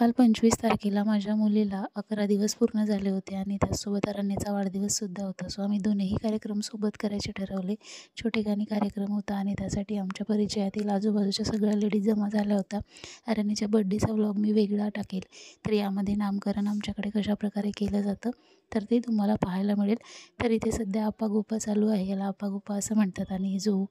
काल 25 तारखेला माझ्या मुलीला 11 दिवस पूर्ण झाले होते आणि त्याचसोबत अरण्याचा वाढदिवससुद्धा होता. सो आम्ही दोन्हीही कार्यक्रम सोबत करायचे ठरवले. छोटेखानी कार्यक्रम होता आणि त्यासाठी आमच्या परिचयातील आजूबाजूच्या सगळ्या लेडीज जमा झाल्या होत्या. अरण्याच्या बर्थडेचा व्लॉग मी वेगळा टाकेल. तर यामध्ये नामकरण आमच्याकडे कशाप्रकारे केलं जातं तर ते तुम्हाला पाहायला मिळेल. तर इथे सध्या आप्पागोप्पा चालू आहे. याला आप्पागोप्पा असं म्हणतात. आणि जो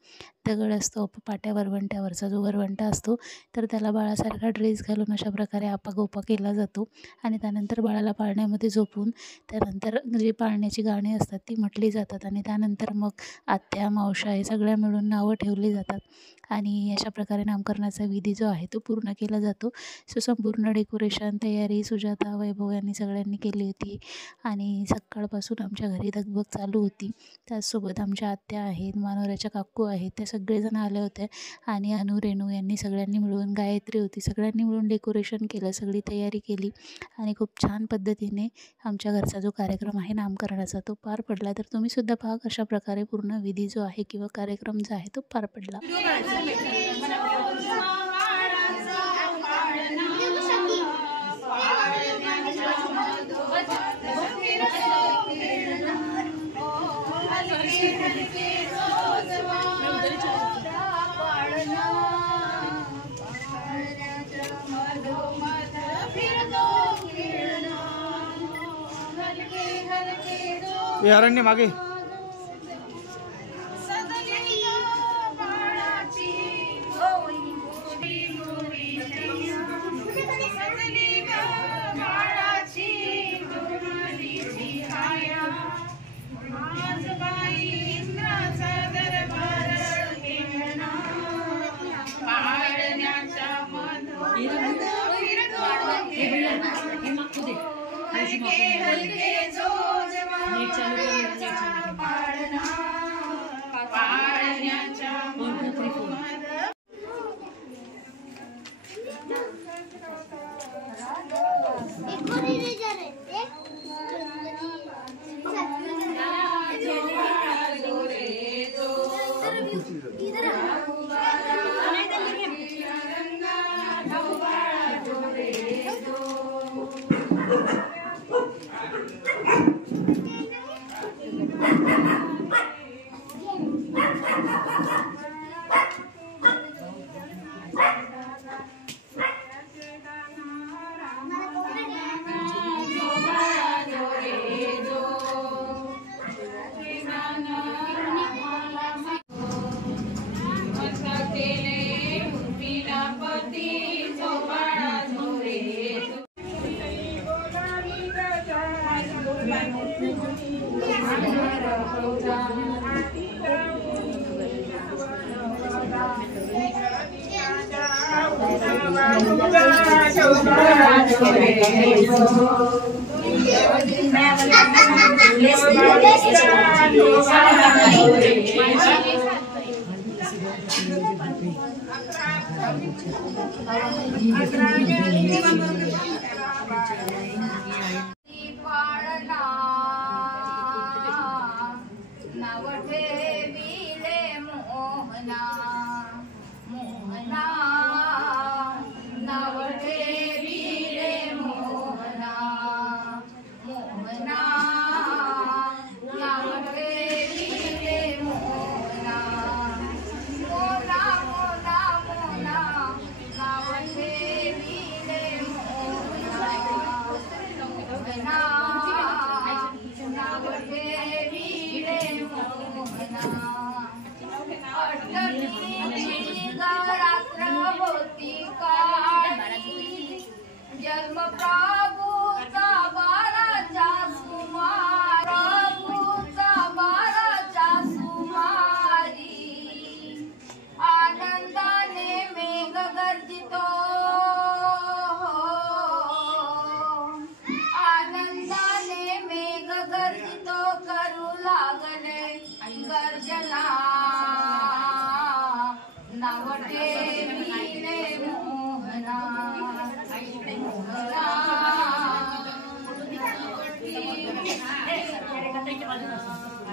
दगड असतो पाट्या वरवंट्यावरचा जो वरवंटा असतो तर त्याला बाळासारखा ड्रेस घालून अशा प्रकारे आप्पागोप्पा केला जातो. आणि त्यानंतर बाळाला पाळण्यामध्ये झोपून त्यानंतर जी पाळण्याची गाणी असतात ती म्हटली जातात. आणि त्यानंतर मग आत्या मावश्या हे सगळ्या मिळून नावं ठेवली जातात. आणि अशा प्रकारे नामकरणाचा विधी जो आहे तो पूर्ण केला जातो. सो संपूर्ण डेकोरेशन तयारी सुजाता वैभव यांनी सगळ्यांनी केली होती. आणि सकाळपासून आमच्या घरी दगबग चालू होती. त्याचसोबत आमच्या आत्या आहेत, मानोऱ्याच्या काकू आहेत, ते सगळेजण आले होते. आणि अनु रेणू यांनी सगळ्यांनी मिळून, गायत्री होती, सगळ्यांनी मिळून डेकोरेशन केलं, सगळी तयारी केली. आणि खूप छान पद्धतीने आमच्या घरचा जो कार्यक्रम आहे नामकरणाचा तो पार पडला. तर तुम्हीसुद्धा पहा कशा प्रकारे पूर्ण विधी जो आहे किंवा कार्यक्रम जो आहे तो पार पडला. अरण्य मागे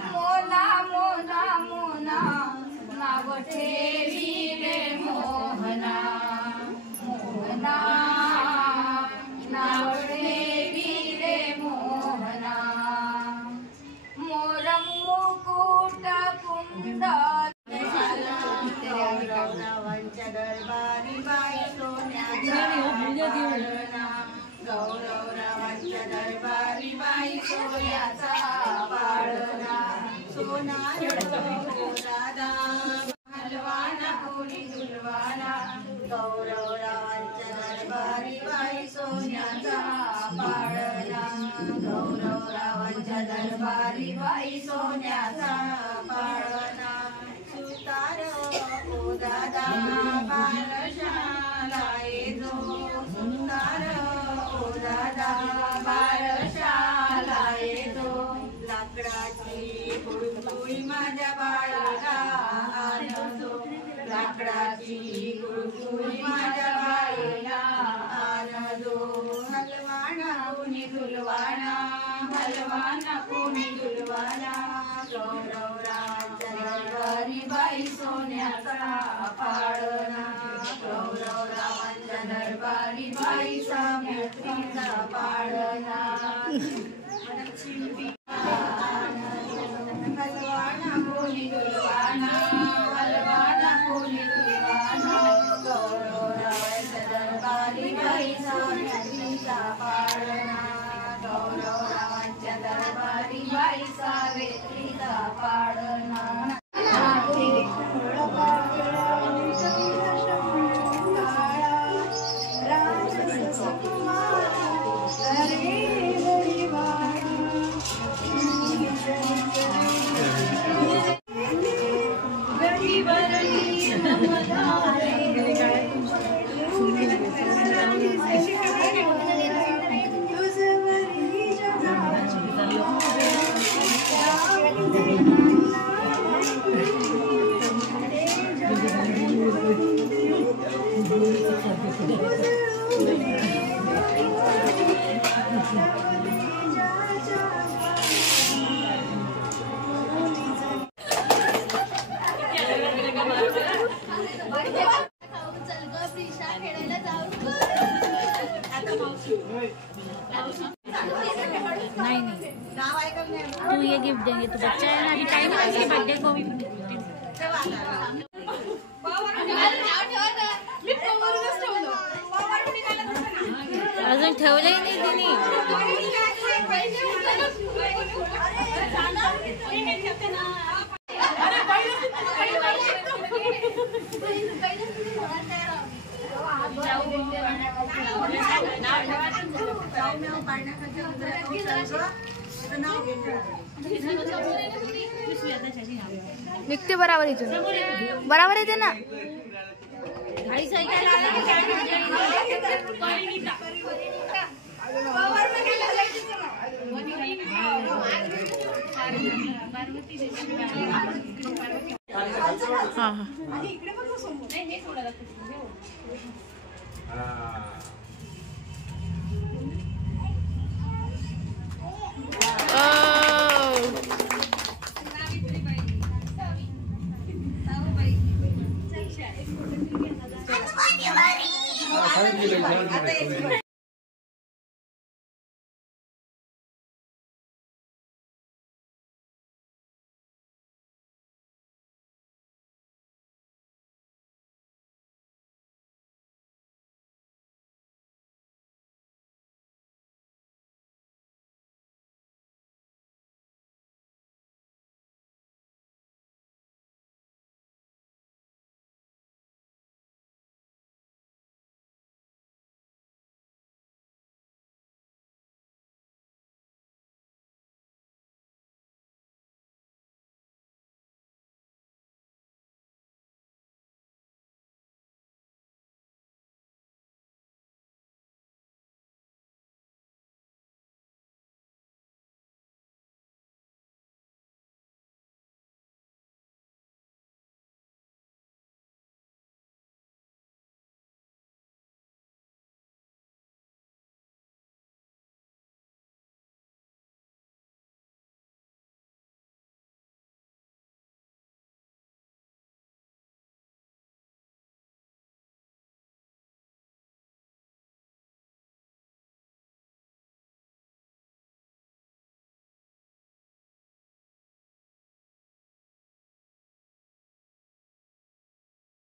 मोना मोना मोना नाव ठेविले मोहना मोहना गौरवरावांच्या दरबारी बाई सोन्याचा पाळणा सोनार दादा हलवाना कोणी दुलवाना गौरवरावांच्या दरबारी बाई सोन्याचा पाळणा गौरवरावांच्या दरबारी बाई सोन्याचा पाळणा सुतार ओ दादा बारशाला येतो सुतार ओ दादा बारशाला येतो लाकडाची गुळगुळी माझ्या बाळाला आणतो लाकडाची गुळगुळी माझ्या बाळाला आणतो हलवाना कोणी दुलवाना हलवाना कोणी दुलवाना गौरवरावांच्या दरबारी बाई सोन्याचा पाळणा गौरवरावांच्या दरबारी बाई साम्याचा पाळणा हलवाना कोणी दुलवाना हलवाना कोणी दुलवाना गौरवरावांच्या दरबारी बाई साम्याचा पाळणा गौरवरावांच्या दरबारी बाई सावित्रीचा पाळणा तू ये गिफ्ट देंगे तो बच्चा है ना अभी टाइम है इसके बर्थडे को भी अजून ठेवलंही नाही तिने निघते बराबर इथून बराबर येते ना हा